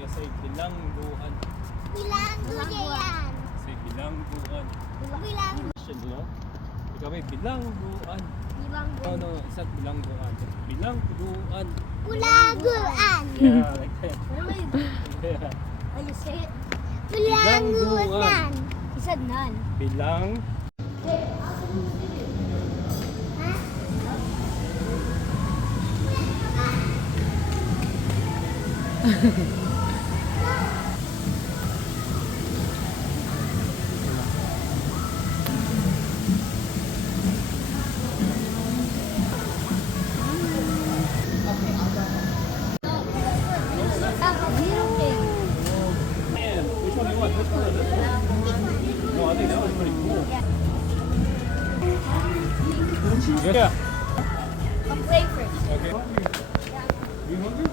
Say bilangguan. Bilangguan. Say bilangguan. Bilangguan. No? Ikaw may bilangguan. Bilangguan. No, isa't bilangguan. Bilangguan. Bilangguan. Yeah, like that. Really? Yeah. How you say it? Bilangguan. He said none. Bilang. Man, which one do you want? This one or this one? No, I think that was pretty cool. Yeah. I'm playing first. Okay. You hungry?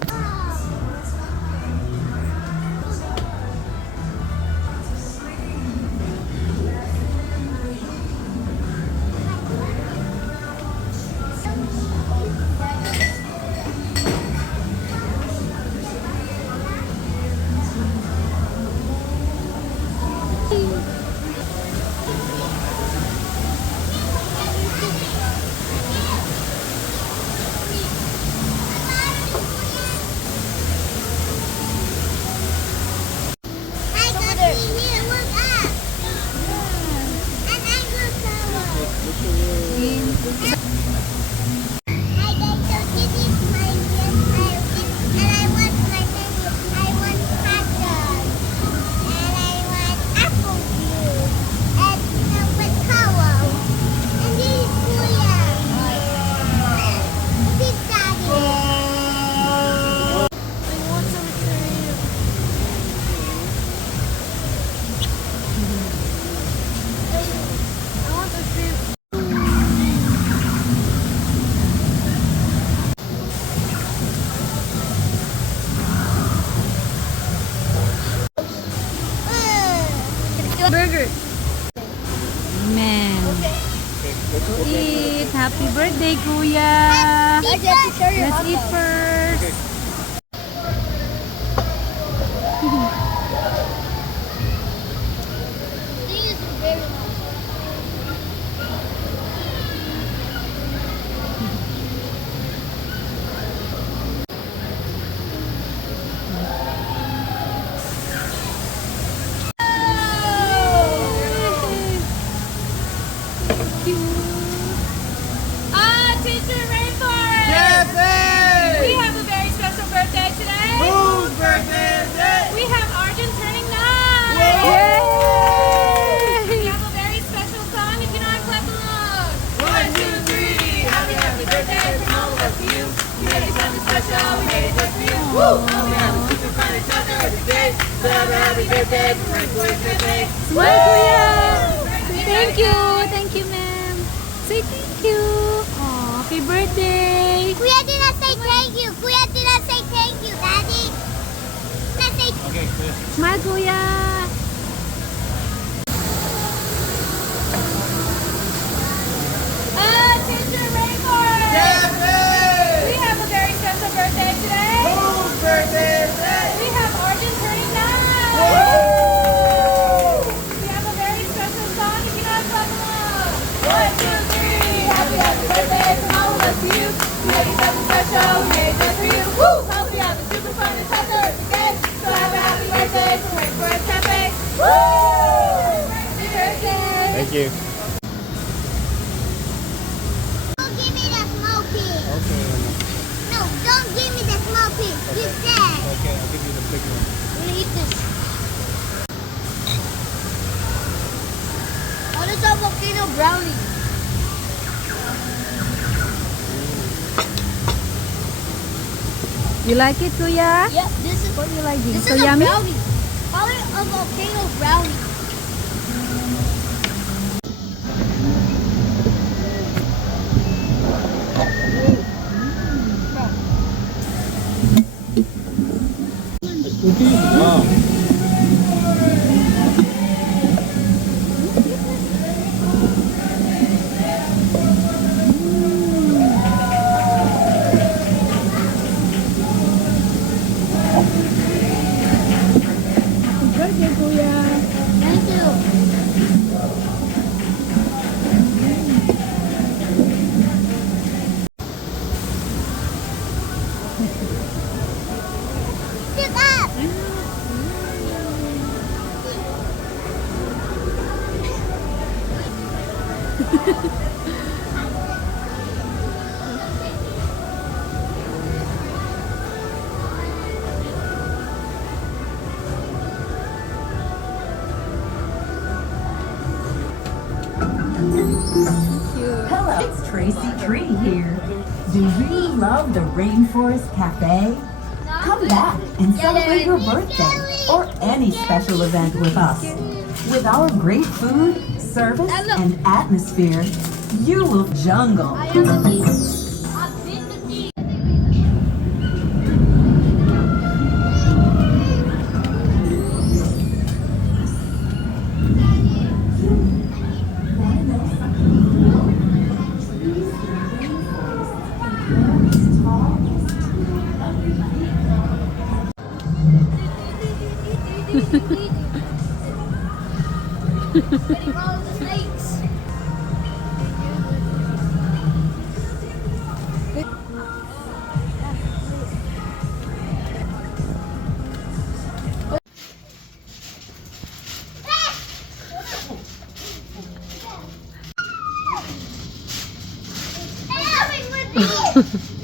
Burger. Man. Eat. Happy birthday, Kuya. Let's eat first. Teacher Rainforest! Cafe! We have a very special birthday today. Whose birthday is it? We have Arjun turning 9. Yay! We have a very special song. If you know it, clap along. 1, 2, 3. Happy, happy birthday from all of us to you. We made it something special. We made it just for you. Woo! Hope you have a super fun and shelter every day. So have a happy birthday from Rainforest Cafe. Smile, Kuya. Thank you. Thank you, ma'am. Say thank you. Oh, happy birthday. Kuya did not say thank you. Kuya did not say thank you, Daddy. Not say Okay, good. Smile, Kuya. Teacher Rainforest! Cafe! We have a very special birthday today. Whose birthday is it? We have Arjun turning 9. We have a very special song. If you know it, clap along. 1, 2, 3. Happy, happy birthday from all of us to you. We made it something special. We made it just for you. Woo! Hope you have a super fun and shelter every day. So have a happy birthday from Rainforest Cafe. Woo! Happy birthday! Thank you. don't give me the small piece. Okay. No, don't give me the small piece. You said. Okay, I'll give you the big one. I'm gonna eat this. What is a volcano brownie? You like it, Kuya? Yep, this is What do you like? this So is yummy? a brownie. Call it a volcano brownie. Cookie? Wow. you, Kuya. Thank you. Pick up. Hello, it's Tracy Tree here. Do you love the Rainforest Cafe? Come back and celebrate your birthday or any special event with us. With our great food, service, and atmosphere, you will jungle. Ready for all the snakes? Hey, coming with me!